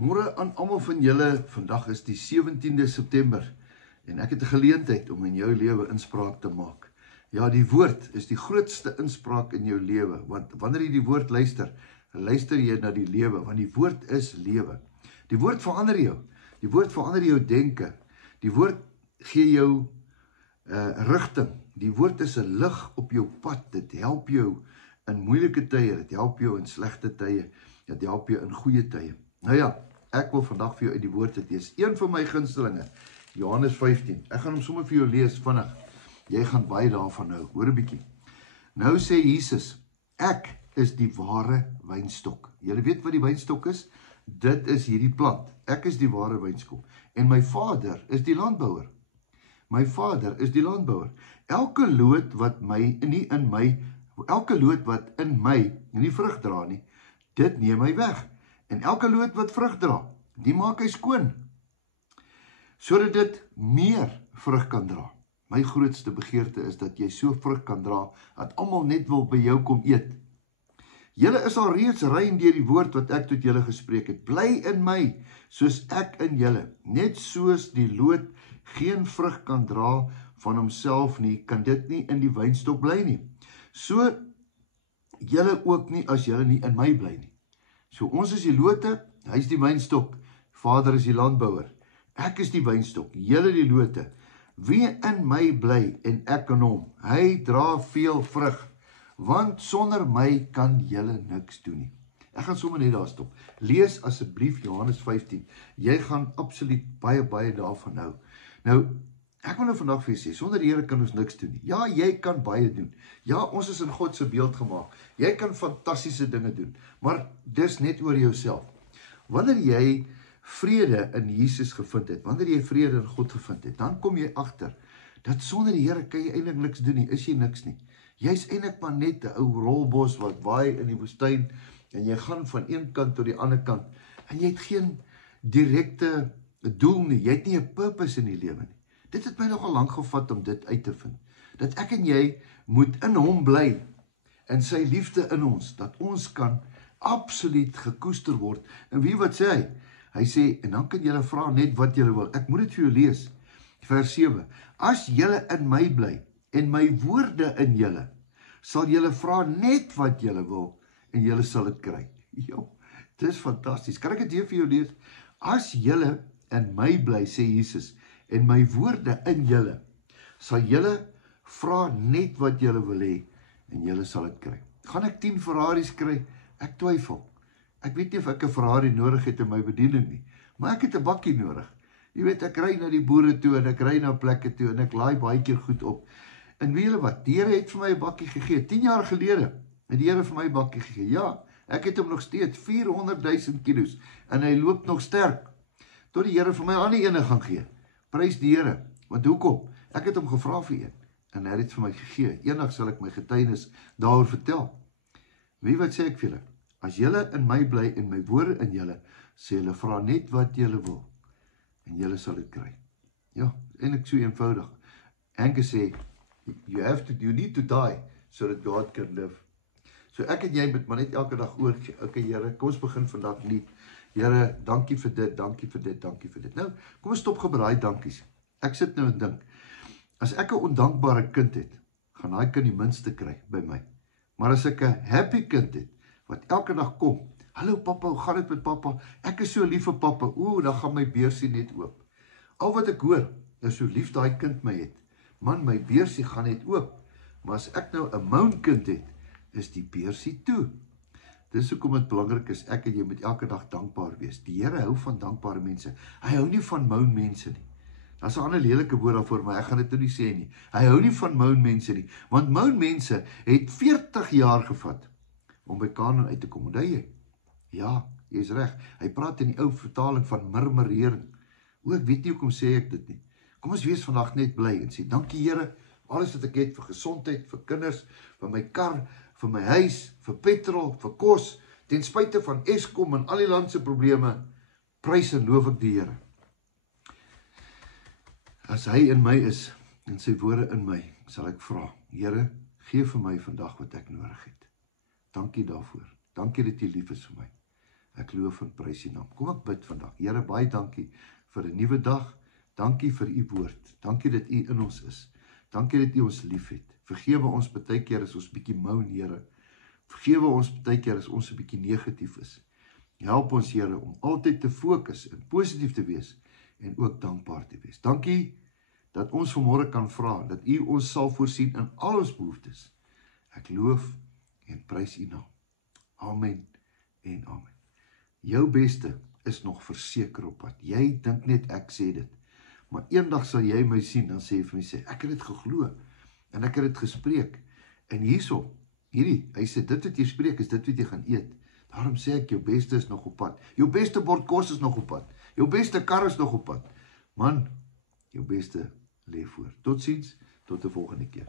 Môre aan almal van julle, vandag is die 17de September en ek het 'n geleentheid om in jou lewe inspraak te maak. Ja, die woord is die grootste inspraak in jou lewe, want wanneer jy die woord luister, luister jy na die lewe, want die woord is lewe. Die woord verander jou, die woord verander jou denke, die woord gee jou rigting, die woord is 'n lig op jou pad, dit help jou in moeilike tye, dit help jou in slegte tye, dit help jou in goeie tye. Nou ja, ek wil vandag vir jou uit die woord lees. Een van my gunstelinge, Johannes 15. Ek gaan hom sommer vir jou lees vinnig. Jy gaan baie daarvan hou. Hoor 'n bietjie. Nou sê Jesus, ek is die ware wynstok. Julle weet wat die wynstok is? Dit is hierdie plant. Ek is die ware wynstok. En my Vader is die landbouer. My Vader is die landbouer. Elke loot wat in my nie vrug dra nie, dit neem hy weg. En elke loot wat vrug dra, die maak hy skoon, sodat dit meer vrug kan dra. My grootste begeerte is dat jy so vrug kan dra, dat almal net wil by jou kom eet. Julle is al reeds rein deur die woord wat ek tot julle gespreek het. Bly in my, soos ek in julle. Net soos die loot geen vrug kan dra van homself nie, kan dit nie in die wynstok bly nie. So julle ook nie as julle nie in my bly nie. So ons is die lote, hy is die wynstok, Vader is die landbouer. Ek is die wynstok, julle die lote. Wie in my bly en ek in hom, hy dra veel vrug, want sonder my kan julle niks doen nie. Ek gaan sommer net daar stop. Lees asseblief Johannes 15. Jy gaan absoluut baie daarvan hou. Nou, ek wil nou vandag vir julle sê, sonder die Here kan ons niks doen nie. Ja, jy kan baie doen. Ja, ons is in God se beeld gemaak. Jy kan fantastiese dinge doen, maar dis net oor jouself. Wanneer jy vrede in Jesus gevind het, wanneer jy vrede in God gevind het, dan kom jy agter dat sonder die Here kan jy eintlik niks doen nie, is jy niks nie. Jy's eintlik maar net 'n ou rolbos wat waai in die woestyn en jy gaan van een kant tot die ander kant en jy het geen direkte doel nie, jy het nie 'n purpose in die lewe nie. Dit het my nogal lank gevat om dit uit te vind, dat ek en jy moet in hom bly, en sy liefde in ons, dat ons kan absoluut gekoester word. En wie wat sê hy? Hy sê, en dan kan julle vra net wat julle wil. Ek moet dit vir jou lees, vers 7. As julle in my bly, en my woorde in julle, sal julle vra net wat julle wil, en julle sal dit kry. Jo, dit is fantasties. Kan ek dit weer vir jou lees? As julle in my bly, sê Jesus, en my woorde in julle, sal julle vra net wat julle wil hê, en julle sal dit kry. Gaan ek 10 Ferraris kry? Ek twyfel. Ek weet nie of ek 'n Ferrari nodig het in my bediening nie, maar ek het 'n bakkie nodig. Jy weet, ek ry na die boere toe, en ek ry na plekke toe, en ek laai baie keer goed op. En weet julle wat, die Here het vir my 'n bakkie gegee, 10 jaar gelede, het die Here vir my 'n bakkie gegee. Ja, ek het hom nog steeds, 400.000 kilos, en hy loop nog sterk, tot die Here vir my ander ene gaan gee. Prys die Here, want hoekom? Ek het hom gevra vir een, en hy het vir my gegee. Eendag sal ek my getuienis daaroor vertel. Wie wat sê ek vir julle? As julle in my bly en my woorde in julle, sê julle vra net wat julle wil, en julle sal dit kry. Ja, eintlik so eenvoudig. Angus sê, you need to die, so that God can live. So ek en jy moet maar net elke dag oorgee, okay Here, kom ons begin vandag nie. Here, dankie vir dit, dankie vir dit, dankie vir dit. Nou, kom ons stop gebraai dankies. Ek sit nou en dink, as ek 'n ondankbare kind het, gaan hy kan die minste kry by my. Maar as ek 'n happy kind het, wat elke dag kom, hallo papa, hoe gaan dit met papa? Ek is so lief vir papa. Dan gaan my beursie net oop. Al wat ek hoor, is so lief daai kind my het. Man, my beursie gaan net oop. Maar as ek nou 'n moan kind het, is die beursie toe. Dis hoekom dit belangrik is, ek en jy moet elke dag dankbaar wees. Die Here hou van dankbare mense. Hy hou nie van moan mense nie. Daar's 'n ander lelike woord daarvoor, maar ek gaan dit nou nie sê nie. Hy hou nie van moan mense nie, want moan mense het 40 jaar gevat om by Kanaan uit te kom. Onthou jy? Ja, jy is reg. Hy praat in die ou vertaling van murmurering. Ek weet nie hoekom sê ek dit nie. Kom ons wees vandag net bly en sê, dankie Here, alles wat ek het vir gesondheid, vir kinders, vir my kar, vir my huis, vir petrol, vir kos, ten spyte van Eskom en al die land se probleme, prys en loof ek die Here. As hy in my is, en sy woorde in my, sal ek vra, Here, gee vir my vandag wat ek nodig het. Dankie daarvoor. Dankie dat jy lief is vir my. Ek loof en prys U naam. Kom ek bid vandag. Here, baie dankie vir 'n nuwe dag. Dankie vir U woord. Dankie dat U in ons is. Dankie dat U ons liefhet. Vergewe ons baie keer as ons bietjie moan, Here. Vergewe ons baie keer as ons 'n bietjie negatief is. Help ons, Here, om altyd te fokus en positief te wees en ook dankbaar te wees. Dankie dat ons vanmôre kan vra dat U ons sal voorsien in al ons behoeftes. Ek loof en prys U naam. Amen en amen. Jou beste is nog verseker op pad. Jy dink net ek sê dit. Maar eendag sal jy my sien, dan sê jy vir my, ek het dit geglo, en ek het dit gespreek, en hierso, hy sê, dit wat jy spreek, is dit wat jy gaan eet. Daarom sê ek, jou beste is nog op pad. Jou beste bord kos is nog op pad. Jou beste kar is nog op pad. Man, jou beste lê voor. Totsiens, tot 'n volgende keer.